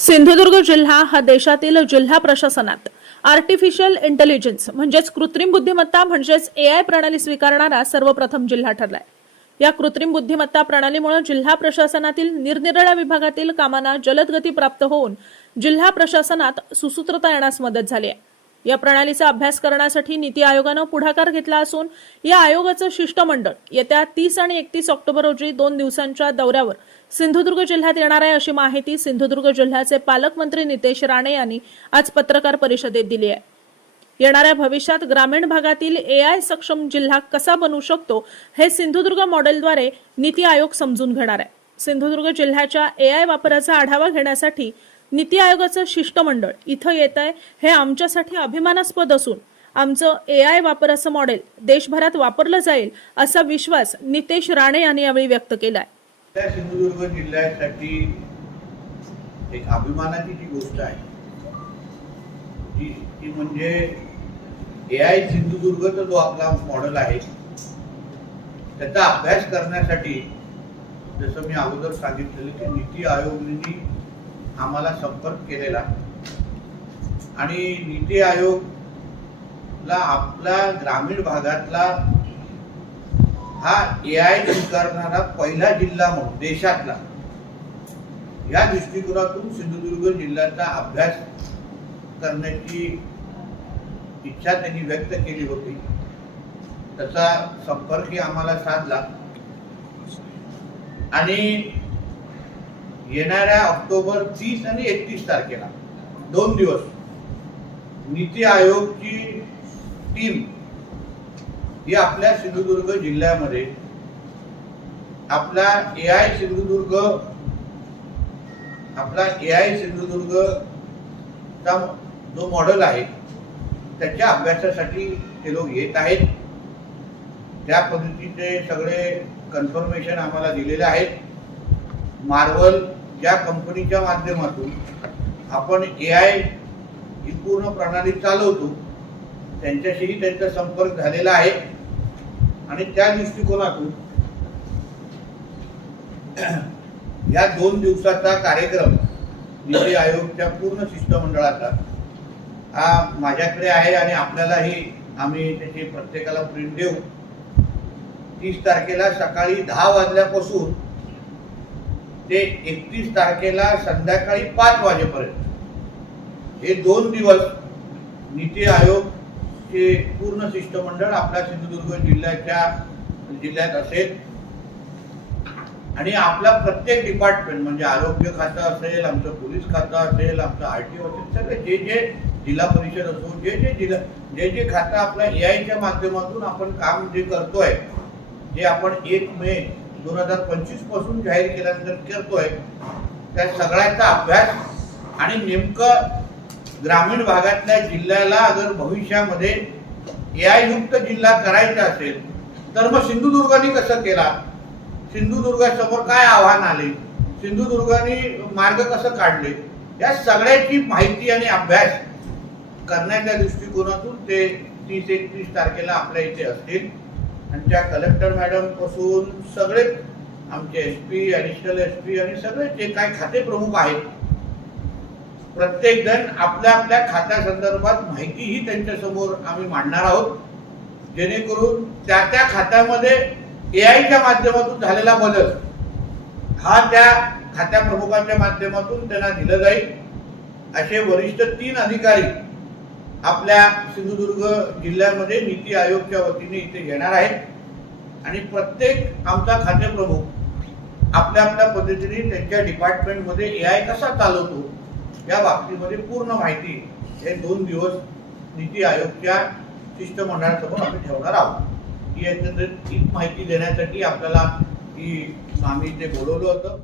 सिंधुदुर्ग जिल्हा हा देशातील जिल्हा प्रशासनात. आर्टिफिशियल इंटेलिजन्स म्हणजेच कृत्रिम बुद्धिमत्ता म्हणजेच एआय प्रणाली स्वीकारणारा सर्वप्रथम जिल्हा ठरलाय. या कृत्रिम बुद्धिमत्ता प्रणालीमुळे जिल्हा प्रशासनातील निरनिराळ्या विभागातील कामांना जलद गती प्राप्त होऊन जिल्हा प्रशासनात सुसूत्रता येण्यास मदत झाली आहे. या प्रणालीचा अभ्यास करण्यासाठी नीती आयोगानं पुढाकार घेतला असून या आयोगाचं शिष्टमंडळ येत्या तीस आणि एकतीस ऑक्टोबर रोजी दोन दिवसांच्या दौऱ्यावर सिंधुदुर्ग जिल्ह्यात येणार आहे अशी माहिती सिंधुदुर्ग जिल्ह्याचे पालकमंत्री नितेश राणे यांनी आज पत्रकार परिषदेत दिली आहे. येणाऱ्या भविष्यात ग्रामीण भागातील एआय सक्षम जिल्हा कसा बनू शकतो हे सिंधुदुर्ग मॉडेलद्वारे नीती आयोग समजून घेणार आहे. सिंधुदुर्ग जिल्ह्याच्या एआय वापराचा आढावा घेण्यासाठी नीती आयोगाचं शिष्टमंडळ इथं येत आहे. हे आमच्यासाठी अभिमानास्पद असून आमचं ए आय वापराचं मॉडेल देशभरात वापरलं जाईल असा विश्वास नितेश राणे यांनी यावेळी व्यक्त केलाय. सिंधुदुर्ग जिल्ह्यासाठी एक अभिमानाची जी गोष्ट आहे ती ती म्हणजे ए आय सिंधुदुर्गचा जो आपला मॉडेल आहे त्याचा अभ्यास करण्यासाठी जसं मी अगोदर सांगितलेलं की नीती आयोगाने आम्हाला संपर्क केलेला आणि नीती आयोगला आपला ग्रामीण भागातला हा ए आय करणारा पहिला जिल्हा म्हणून देशातला या दृष्टिकोनातून सिंधुदुर्ग जिल्ह्याचा अभ्यास करण्याची इच्छा त्यांनी व्यक्त केली होती. त्याचा संपर्कही आम्हाला साधला. आणि येणाऱ्या ऑक्टोबर तीस आणि एकतीस तारखेला. दोन दिवस. नीती आयोगची टीम ही आपल्या सिंधुदुर्ग जिल्ह्यामध्ये आपला ए आय सिंधुदुर्ग आपला ए आय सिंधुदुर्गचा जो मॉडेल आहे त्याच्या अभ्यासासाठी ते लोक येत आहेत. त्या पद्धतीचे सगळे कन्फर्मेशन आम्हाला दिलेले आहेत. मार्वल ज्या कंपनीच्या माध्यमातून आपण ए आय ही पूर्ण प्रणाली चालवतो त्यांच्याशीही त्यांचा संपर्क झालेला आहे. आणि त्या दृष्टिकोनातून या दोन दिवसाचा कार्यक्रम नीती आयोगच्या पूर्ण शिष्टमंडळाचा हा माझ्याकडे आहे आणि आपल्यालाही आम्ही त्याची प्रत्येकाला प्रिंट देऊ. तीस तारखेला सकाळी दहा वाजल्यापासून ते एकतीस तारखेला संध्याकाळी पाच वाजेपर्यंत. हे दोन दिवस नीती आयोगचे पूर्ण शिष्टमंडळ आपल्या सिंधुदुर्ग जिल्ह्याच्या जिल्ह्यात असेल. आणि आपला प्रत्येक डिपार्टमेंट म्हणजे आरोग्य खातं असेल आमचं पोलीस खातं असेल आमचं आर टी ओ असेल सगळे जे जे जिल्हा परिषद असो जे जे जिल्हा जे जे खातं आपल्या ए आयच्या माध्यमातून आपण काम जे करतोय जे आपण एक मे दोन हजार पंचवीसपासून जाहीर केल्यानंतर करतोय त्या सगळ्याचा अभ्यास आणि नेमकं ग्रामीण भागातल्या जिल्ह्याला जर भविष्यामध्ये ए आय युक्त जिल्हा करायचा असेल तर मग सिंधुदुर्गाने कसं केला? सिंधुदुर्गासमोर काय आव्हान आले? सिंधुदुर्गाने मार्ग कसं काढले? या सगळ्याची माहिती आणि अभ्यास करण्याच्या दृष्टिकोनातून ते तीस एकतीस तारखेला आपल्या इथे असतील. आणि त्या कलेक्टर मॅडमपासून सगळे आमचे S P additional S P आणि सगळे जे काय खाते प्रमुख आहेत प्रत्येक जण आपल्या आपल्या खात्यासंदर्भात माहितीही त्यांच्यासमोर आम्ही मांडणार आहोत. जेणेकरून त्या त्या खात्यामध्ये ए आयच्या माध्यमातून झालेला बदल हा त्या खात्या प्रमुखांच्या माध्यमातून त्यांना दिलं जाईल. असे वरिष्ठ तीन अधिकारी आपल्या सिंधुदुर्ग जिल्ह्यामध्ये नीती आयोगच्या वतीने इथे येणार आहेत. आणि प्रत्येक आमचा खातेप्रमुख आपल्या आपल्या पद्धतीने त्यांच्या डिपार्टमेंटमध्ये ए आय कसा चालवतो या बाबतीमध्ये पूर्ण माहिती हे दोन दिवस नीती आयोगच्या शिष्टमंडळासमोर आम्ही ठेवणार आहोत. ही एकंदरीत ही माहिती देण्यासाठी आपल्याला ही आम्ही इथे बोलवलं होतं.